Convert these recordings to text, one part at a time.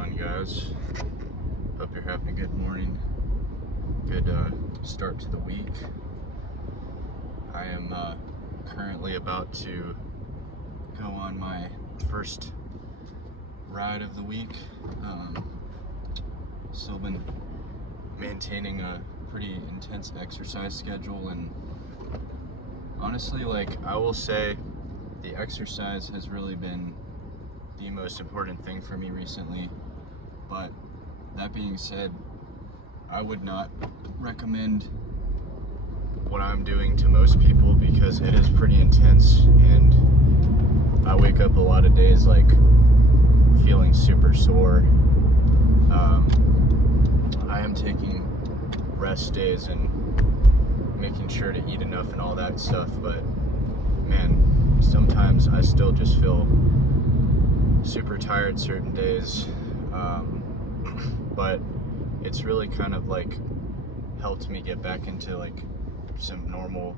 on, guys? Hope you're having a good morning. Good start to the week. I am currently about to go on my first ride of the week. Still been maintaining a pretty intense exercise schedule, and honestly, I will say the exercise has really been the most important thing for me recently. But that being said, I would not recommend what I'm doing to most people because it is pretty intense, and I wake up a lot of days feeling super sore. I am taking rest days and making sure to eat enough and all that stuff, but man, sometimes I still just feel super tired certain days, but it's really kind of helped me get back into some normal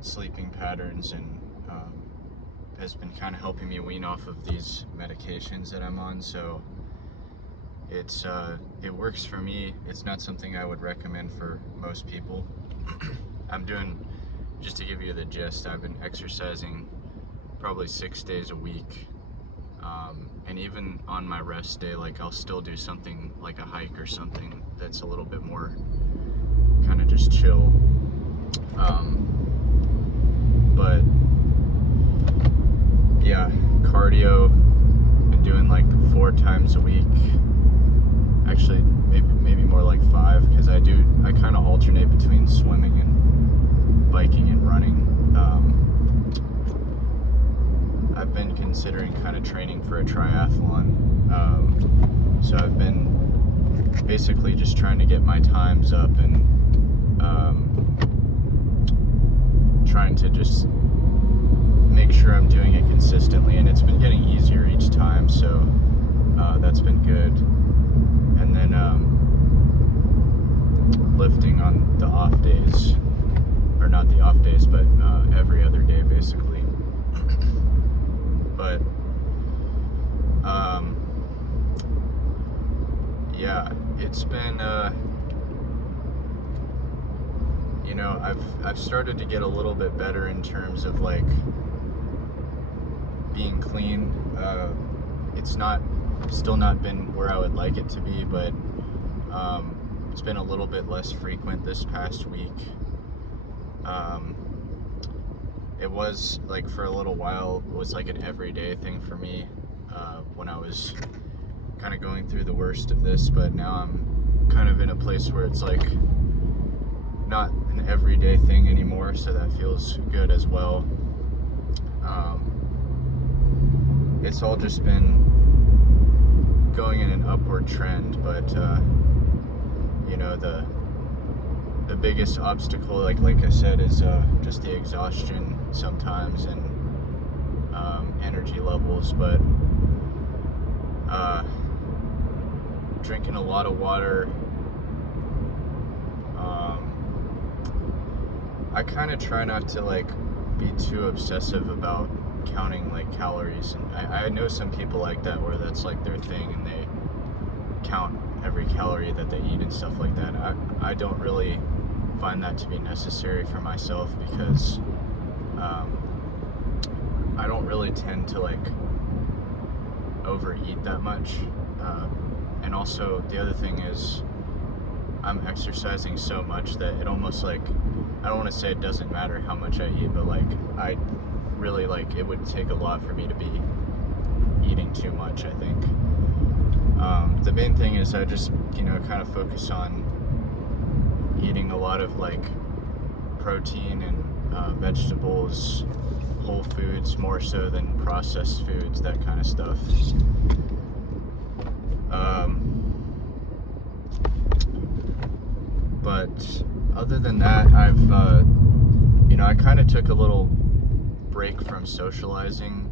sleeping patterns, and has been kind of helping me wean off of these medications that I'm on. So it works for me. It's not something I would recommend for most people. Just to give you the gist, I've been exercising probably 6 days a week. And even on my rest day, I'll still do something like a hike or something that's a little bit more kind of just chill. But yeah, cardio, been doing 4 times a week. Actually, maybe more 5, because I kind of alternate between swimming and biking and running. I've been considering kind of training for a triathlon, so I've been basically just trying to get my times up and trying to just make sure I'm doing it consistently, and it's been getting easier each time, so that's been good. And then lifting on the off days, or not the off days, but every other day basically. But yeah, it's been I've started to get a little bit better in terms of being clean. It's still not been where I would like it to be, but it's been a little bit less frequent this past week. It was for a little while, it was an everyday thing for me when I was kind of going through the worst of this, but now I'm kind of in a place where it's not an everyday thing anymore, so that feels good as well. It's all just been going in an upward trend, but the biggest obstacle, like I said, is just the exhaustion sometimes, and energy levels. But drinking a lot of water. I kind of try not to be too obsessive about counting calories, and I know some people like that, where that's their thing, and they count every calorie that they eat and stuff like that. I don't really find that to be necessary for myself, because I don't really tend to overeat that much, and also the other thing is I'm exercising so much that it almost I don't want to say it doesn't matter how much I eat, but I really it would take a lot for me to be eating too much, I think. The main thing is I just kind of focus on eating a lot of protein and vegetables, whole foods, more so than processed foods, that kind of stuff. But other than that, I kind of took a little break from socializing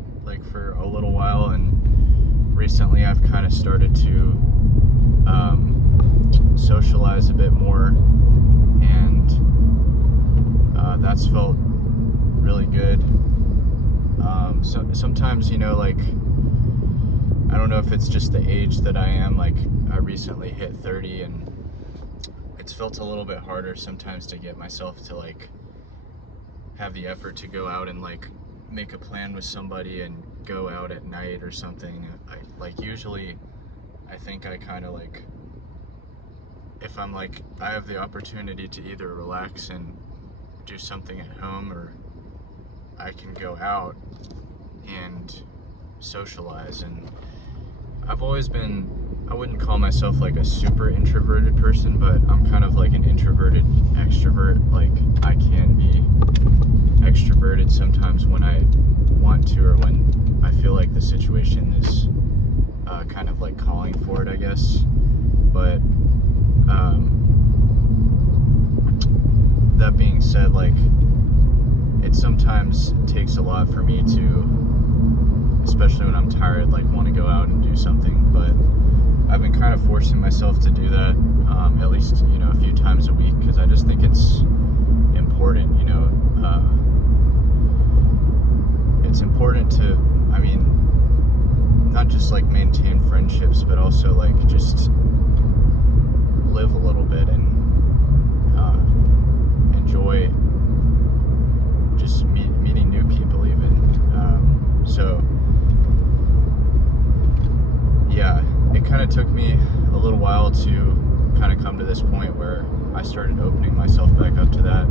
for a little while, and recently I've kind of started to socialize a bit more, and that's felt really good. So sometimes I don't know if it's just the age that I am. Like, I recently hit 30, and it's felt a little bit harder sometimes to get myself to like have the effort to go out and like make a plan with somebody and go out at night or something. Usually I think I kind of like, if I'm like, I have the opportunity to either relax and do something at home, or I can go out and socialize. And I've always been, I wouldn't call myself like a super introverted person, but I'm kind of like an introverted extrovert. Like, I can be extroverted sometimes when I want to, or when I feel like the situation is kind of like calling for it, I guess. But that being said, like, it sometimes takes a lot for me to, especially when I'm tired, like want to go out and do something. But I've been kind of forcing myself to do that, at least, you know, a few times a week, because I just think it's important, you know. It's important to, I mean, not just like maintain friendships, but also like just live a little bit and enjoy just meeting new people even. So yeah, it kind of took me a little while to kind of come to this point where I started opening myself back up to that,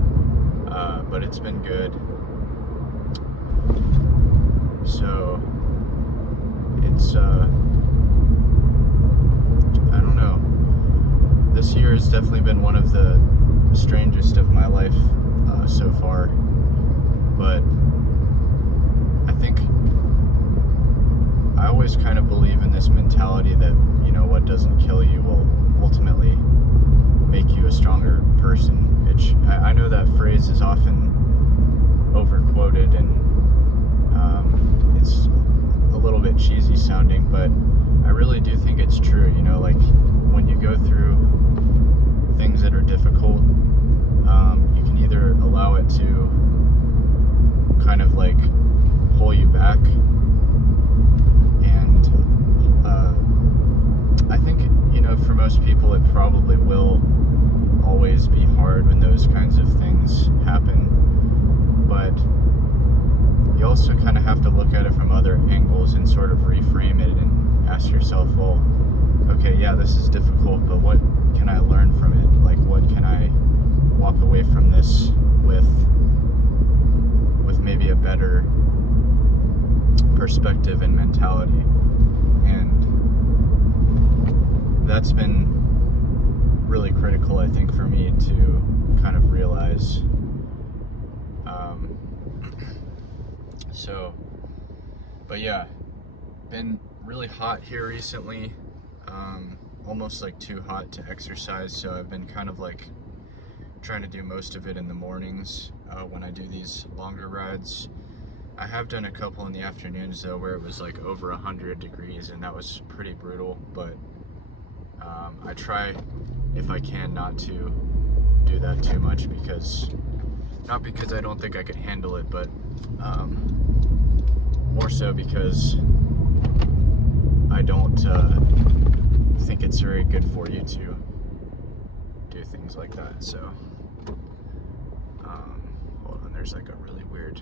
but it's been good. So it's I don't know, this year has definitely been one of the strangest of my life so far, but I think I always kind of believe in this mentality that, you know, what doesn't kill you will ultimately make you a stronger person. I know that phrase is often overquoted, and it's a little bit cheesy sounding, but I really do think it's true. You know, like, when you go through things that are difficult, you can either allow it to kind of like pull you back, and I think, you know, for most people it probably will always be hard when those kinds of things happen, but you also kind of have to look at it from other angles and sort of reframe it and ask yourself, well, okay, yeah, this is difficult, but what can I learn from it? Like, what can I walk away from this with maybe a better perspective and mentality? And that's been really critical, I think, for me to kind of realize. But yeah, been really hot here recently, almost like too hot to exercise, so I've been kind of like trying to do most of it in the mornings when I do these longer rides. I have done a couple in the afternoons though where it was like over 100 degrees, and that was pretty brutal, but I try, if I can, not to do that too much, not because I don't think I could handle it, but more so because I don't think it's very good for you to do things like that. So hold on, there's like a really weird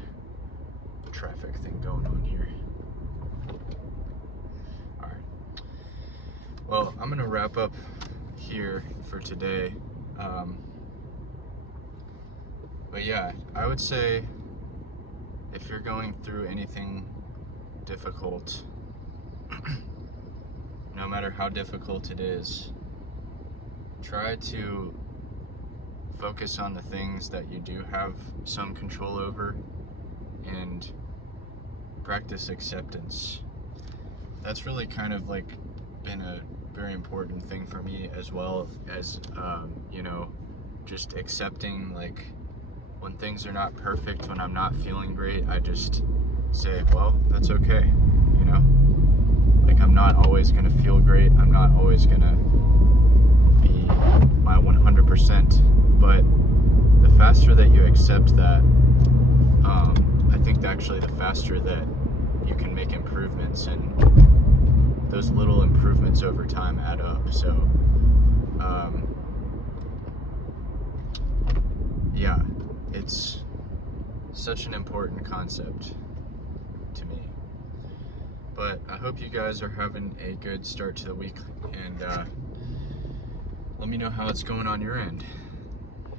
traffic thing going on here. Alright, well, I'm gonna wrap up here for today. But yeah, I would say if you're going through anything difficult, no matter how difficult it is, try to focus on the things that you do have some control over and practice acceptance. That's really kind of like been a very important thing for me, as well as you know, just accepting, like, when things are not perfect, when I'm not feeling great, I just say, well, that's okay, you know? Like, I'm not always gonna feel great, I'm not always gonna be my 100%, but the faster that you accept that, I think actually the faster that you can make improvements and those little improvements over time add up. So yeah, it's such an important concept to me. But I hope you guys are having a good start to the week, and let me know how it's going on your end.